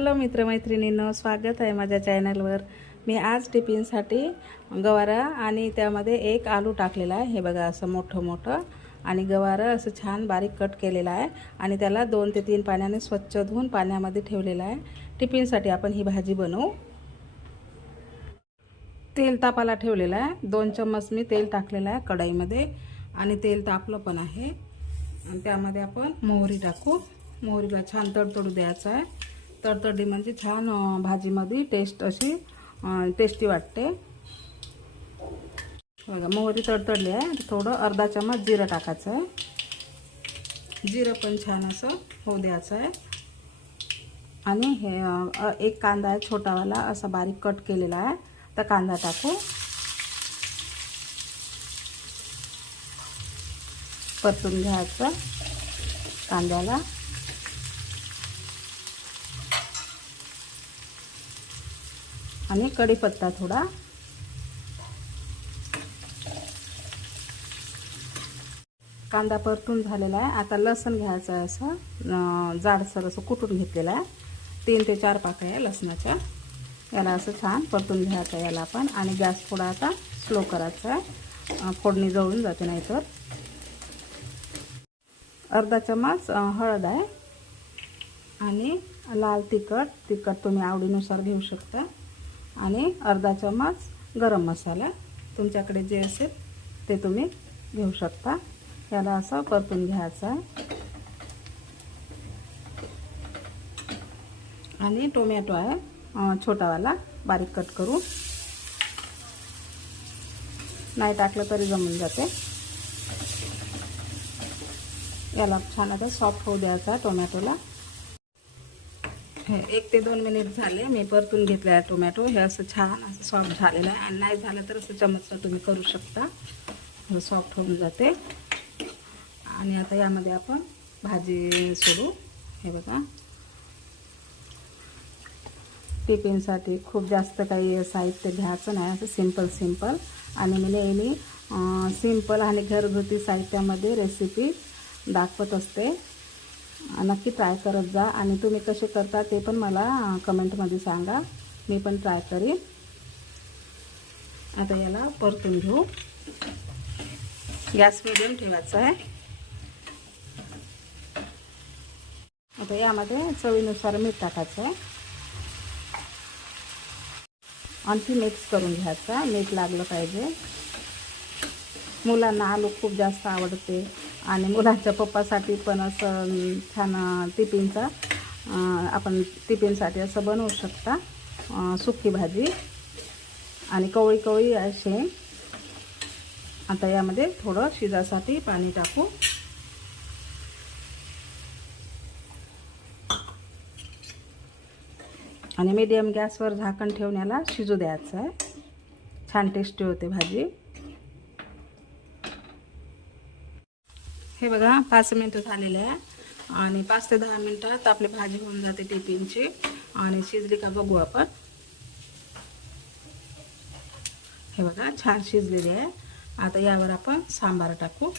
Hello मित्रमैत्रिणींनो स्वागत आहे माझ्या चॅनलवर. मी आज टिफिनसाठी गवारा आणि त्यामध्ये एक आलू टाकलेला आहे. हे बघा असं मोठं मोठं आणि गवारं असं छान बारीक कट केलेला आहे आणि त्याला दोन ते तीन पाण्याने स्वच्छ धुवून पाण्यामध्ये ठेवलेला आहे. टिफिनसाठी आपण ही भाजी बनवू. तेल तापाला ठेवलेलं आहे. दोन चम्मच मी तेल टाकलेलं आहे कढाईमध्ये आणि तेल तापलं पण आहे. आणि त्यामध्ये आपण मोहरी टाकू. मोहरीला छान तडतडू द्यायचं आहे. तडतडी म्हणजे छान भाजीमध्ये टेस्ट अशी टेस्टी वाटते. बघा मोहरी तडतडली आहे. थोडं अर्धा चमच जिरं टाकायचं आहे. जिरं पण छान असं होऊ द्यायचं आहे. आणि हे एक कांदा आहे छोटावाला असा बारीक कट केलेला आहे. तर कांदा टाकू. परतून घ्यायचं कांद्याला. आणि कढीपत्ता थोडा. कांदा परतून झालेला आहे. आता लसण घ्यायचं आहे असं. जाडसर असं कुटून घेतलेलं आहे. तीन ते चार पाकळ्या आहे लसणाच्या. याला असं छान परतून घ्यायचं आहे याला आपण. आणि गॅस थोडा आता स्लो करायचा आहे. फोडणी जळून जाते नाहीतर अर्धा चम्मच हळद आहे. आणि लाल तिखट. तिखट तुम्ही आवडीनुसार घेऊ शकता. आणि अर्धा चम्मच गरम मसाला. तुमच्याकडे जे असेल ते तुम्ही घेऊ शकता. याला असं परतून घ्यायचं आहे. आणि टोमॅटो आहे छोटावाला बारीक कट करू. नाही टाकलं तरी जमून जाते. याला छान आता सॉफ्ट होऊ द्यायचा टोमॅटोला. हे एक ते दोन मिनिट झाले. मी परतून घेतलं आहे टोमॅटो. हे असं छान असं सॉफ्ट झालेलं आहे. आणि नाही झालं तर असं चमचा तुम्ही करू शकता. सॉफ्ट होऊन जाते. आणि आता यामध्ये आपण भाजी सोडू. हे बघा. टिफिनसाठी खूप जास्त काही साहित्य घ्यायचं नाही. असं सिंपल सिंपल आणि मी नेहमी सिंपल आणि घरगुती साहित्यामध्ये रेसिपी दाखवत असते. नक्की ट्राय करत जा. आणि तुम्ही कसे करता ते पण मला कमेंटमध्ये सांगा. मी पण ट्राय करीन. आता याला परतून घेऊ. गॅस मिडियम ठेवायचा आहे. आता यामध्ये चवीनुसार मीठ टाकायचं आहे. आणखी मिक्स करून घ्यायचा मीठ लागलं पाहिजे. मुलांना आलू खूप जास्त आवडते. आणि मुलांच्या पप्पासाठी पण असं छान टिफिनचा आपण टिफिनसाठी असं बनवू शकता. सुकी भाजी आणि कवळी कवळी असे. आता यामध्ये थोडं शिजासाठी पाणी टाकू. आणि मीडियम गॅसवर झाकण ठेवण्याला शिजू द्यायचं आहे. छान टेस्टी होते भाजी. हे बघा पाच मिनटं झालेले आहे. आणि पाच ते दहा मिनटात आपली भाजी होऊन जाते टिफिनची. आणि शिजली का बघू आपण. हे बघा छान शिजलेली आहे. आता यावर आपण सांबार टाकू.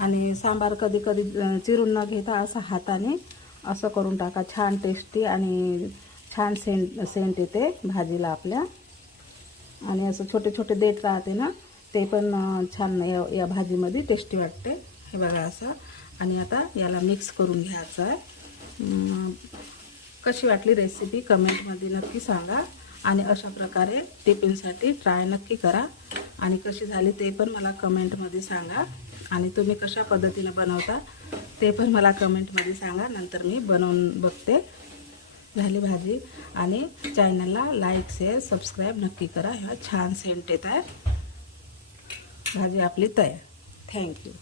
आणि सांबार कधी कधी चिरून न घेता असं हाताने असं करून टाका. छान टेस्टी आणि छान सेंट सेंट येते भाजीला आपल्या. आणि असं छोटे छोटे देठ राहते ना ते पण छान या या भाजीमध्ये टेस्टी वाटते. हे बघा असं. आणि आता याला मिक्स करून घ्यायचं आहे. कशी वाटली रेसिपी कमेंटमध्ये नक्की सांगा. आणि अशा प्रकारे टिफिनसाठी ट्राय नक्की करा. आणि कशी झाली ते पण मला कमेंटमध्ये सांगा. आणि तुम्ही कशा पद्धतीनं बनवता ते पण मला कमेंटमध्ये सांगा. नंतर मी बनवून बघते झाली भाजी. आणि चॅनलला लाईक शेअर सबस्क्राईब नक्की करा. ह्या छान सेंट येत आहे. भाजी आपली तयार. थँक्यू